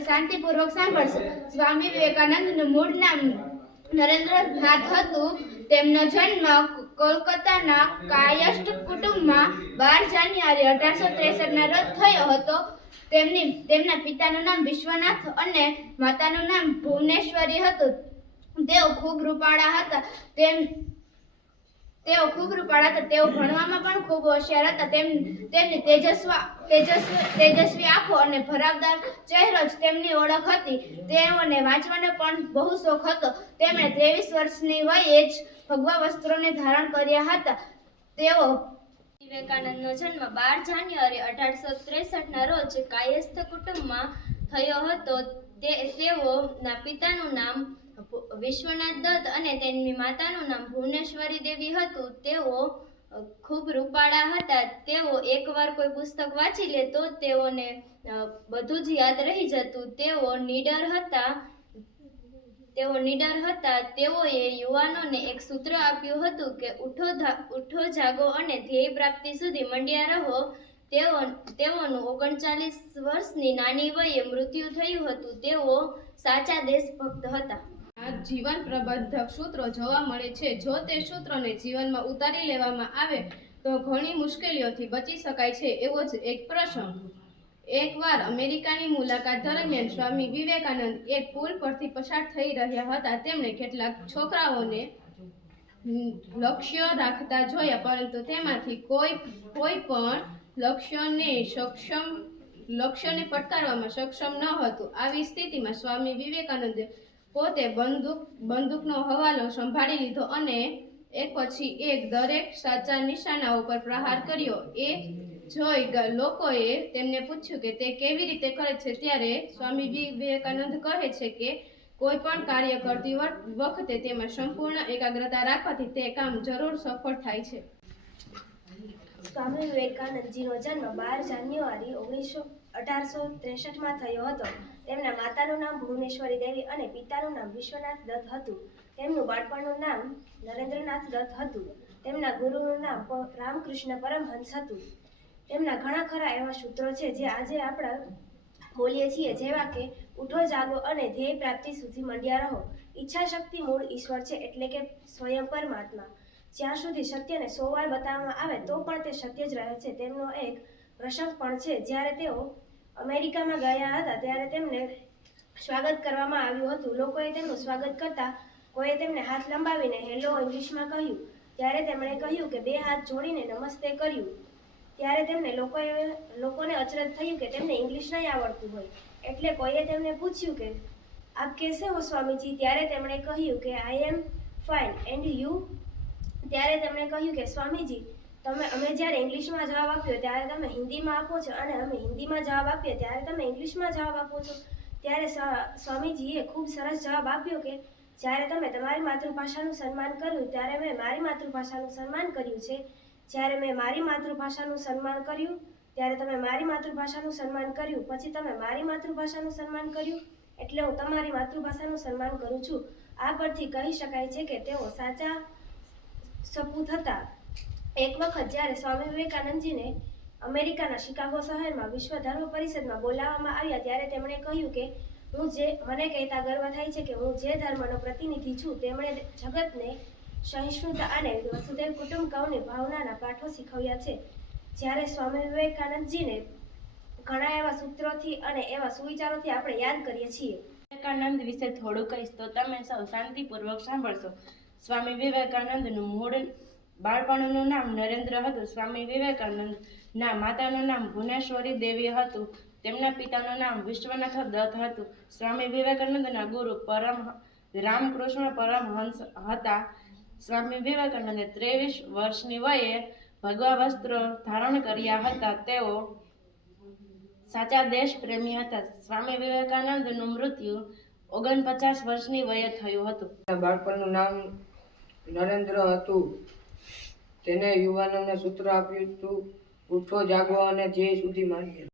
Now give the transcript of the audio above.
શાંતિપૂર્વક સાંભળશો. સ્વામી વિવેકાનંદનું મૂળ નામ નરેન્દ્રનાથ હતું. તેમનો જન્મ કોલકાતાના કાયસ્થ કુટુંબમાં 12 જાન્યુઆરી 1863ના રોજ થયો હતો. તેમના પિતાનું નામ વિશ્વનાથ અને માતાનું નામ ભુવનેશ્વરી હતું. તેઓ ખૂબ રૂપાળા હતા. તેઓ ભણવામાં પણ ખૂબ હોશિયાર હતા. તેમની તેજસ્વી આંખો અને ભરાવદાર ચહેરો જ તેમની ઓળખ હતી. તેઓને વાંચવાનો પણ બહુ શોખ હતો. તેમણે 23 વર્ષની વયે જ ભગવા વસ્ત્રોને ધારણ કર્યા હતા. તેઓ વિવેકાનંદનો જન્મ 12 જાન્યુઆરી 1863ના રોજ કાયસ્થ કુટુંબમાં થયો હતો. તેઓના પિતાનું નામ વિશ્વનાથ દત્ત અને તેમની માતાનું નામ ભુવનેશ્વરી દેવી હતું. તેઓ ખૂબ રૂપાળા હતા. તેઓ એકવાર કોઈ પુસ્તક વાંચી લે તો તેઓને બધું જ યાદ રહી જતું. તેઓ નીડર હતા. તેઓએ યુવાનોને એક સૂત્ર આપ્યું હતું કે ઉઠો જાગો અને ધ્યેય પ્રાપ્તિ સુધી મંડ્યા રહો. તેઓનું 39 વર્ષની નાની વયે મૃત્યુ થયું હતું. તેઓ સાચા દેશભક્ત હતા. જીવન પ્રબંધક સૂત્રો જોવા મળે છે. જો તે સૂત્રોને જીવનમાં ઉતારી લેવામાં આવે તો ઘણી મુશ્કેલીઓથી બચી શકાય છે. એવો જ એક પ્રસંગ. એકવાર અમેરિકાની મુલાકાત દરમિયાન સ્વામી વિવેકાનંદ એક પુલ પરથી પસાર થઈ રહ્યા હતા. તેમણે કેટલાક છોકરાઓને લક્ષ્ય રાખતા જોયા, પરંતુ તેમાંથી કોઈ પણ લક્ષ્યને ફટકારવામાં સક્ષમ ન હતું. આવી સ્થિતિમાં સ્વામી વિવેકાનંદે પોતે બંદૂકનો હવાલો સંભાળી લીધો અને એક પછી એક દરેક સાચા નિશાનાઓ પર પ્રહાર કર્યો. એ જોઈ લોકોએ તેમને પૂછ્યું કે તે કેવી રીતે કરે છે. ત્યારે સ્વામી વિવેકાનંદ કહે છે કે કોઈ પણ કાર્ય કરતી વખતે તેમાં સંપૂર્ણ એકાગ્રતા રાખવાથી તે કામ જરૂર સફળ થાય છે. સ્વામી વિવેકાનંદજીનો જન્મ 12 જાન્યુઆરી 1863માં થયો હતો. તેમના માતાનું નામ ભુવનેશ્વરી દેવી અને પિતાનું નામ વિશ્વનાથ દત્ત હતું. તેમનું બાળપણનું નામ નરેન્દ્રનાથ દત્ત હતું. તેમના ગુરુનું નામ રામકૃષ્ણ પરમહંસ હતું. તેમના ઘણા ખરા એવા સૂત્રો છે જે આજે આપણે બોલીએ છીએ, જેવા કે ઉઠો જાગો અને ધ્યેય પ્રાપ્તિ સુધી મંડ્યા રહો. ઈચ્છા શક્તિ મૂળ ઈશ્વર છે, એટલે કે સ્વયં પરમાત્મા. જ્યાં સુધી સત્યને 100 વાર બતાવવામાં આવે તો પણ તે સત્ય જ રહે છે. તેમનો એક પ્રસંગ પણ છે. જ્યારે તેઓ અમેરિકામાં ગયા હતા ત્યારે તેમને સ્વાગત કરવામાં આવ્યું હતું. લોકોએ તેમનું સ્વાગત કરતા કોઈએ તેમને હાથ લંબાવીને હેલો ઇંગ્લિશમાં કહ્યું. ત્યારે તેમણે કહ્યું કે 2 હાથ જોડીને નમસ્તે કર્યું. ત્યારે લોકોને અચરજ થયું કે તેમને ઇંગ્લિશ નહીં આવડતું હોય. એટલે કોઈએ તેમને પૂછ્યું કે આપ કેસે હો સ્વામીજી? ત્યારે તેમણે કહ્યું કે આઈ એમ ફાઇન એન્ડ યુ? ત્યારે તેમણે કહ્યું કે સ્વામીજી, અમે જ્યારે ઇંગ્લિશમાં જવાબ આપ્યો ત્યારે તમે હિન્દીમાં આપો છો, અને અમે હિન્દીમાં જવાબ આપીએ ત્યારે તમે ઇંગ્લિશમાં જવાબ આપો છો. ત્યારે સ્વામીજીએ ખૂબ સરસ જવાબ આપ્યો કે જ્યારે તમે તમારી માતૃભાષાનું સન્માન કર્યું ત્યારે મેં મારી માતૃભાષાનું સન્માન કર્યું છે. જ્યારે મેં મારી માતૃભાષાનું સન્માન કર્યું ત્યારે તમે મારી માતૃભાષાનું સન્માન કર્યું. પછી તમે મારી માતૃભાષાનું સન્માન કર્યું, એટલે હું તમારી માતૃભાષાનું સન્માન કરું છું. આ પરથી કહી શકાય છે કે તેઓ સાચા સપૂત હતા. એક વખત જ્યારે સ્વામી વિવેકાનંદજીને અમેરિકાના શિકાગો શહેરમાં વિશ્વ ધર્મ પરિષદમાં બોલાવવામાં આવ્યા ત્યારે તેમણે કહ્યું કે મને કહેતા ગર્વ થાય છે કે હું જે ધર્મનો પ્રતિનિધિ છું તેમણે જગતને સહિષ્ણુતા અને વસુધૈવ કુટુંબકમની ભાવનાના પાઠો શીખવ્યા છે. જ્યારે સ્વામી વિવેકાનંદજીને ઘણા એવા સૂત્રોથી અને એવા સુવિચારોથી આપણે યાદ કરીએ છીએ. વિવેકાનંદ વિશે થોડું કહીશ તો તમે સૌ શાંતિપૂર્વક સાંભળશો. સ્વામી વિવેકાનંદનું મૂળ બાળપણનું નામ નરેન્દ્ર હતું. સ્વામી વિવેકાનંદના માતાનું નામ ભુવનેશ્વરી દેવી હતું. તેમના પિતાનું નામ વિશ્વનાથ દત્ત હતું. સ્વામી વિવેકાનંદના ગુરુ રામકૃષ્ણ પરમહંસ હતા. સ્વામી વિવેકાનંદે 23 વર્ષની વયે ભગવા વસ્ત્રો ધારણ કર્યા હતા. તેઓ સાચા દેશ પ્રેમી હતા. સ્વામી વિવેકાનંદનું મૃત્યુ 49 વર્ષની વયે થયું હતું. બાળપણનું નામ નરેન્દ્ર હતું. તેને યુવાનોને સૂત્ર આપ્યું હતું, ઉઠો જાગો અને ધ્યેય સુધી માંડ્યા.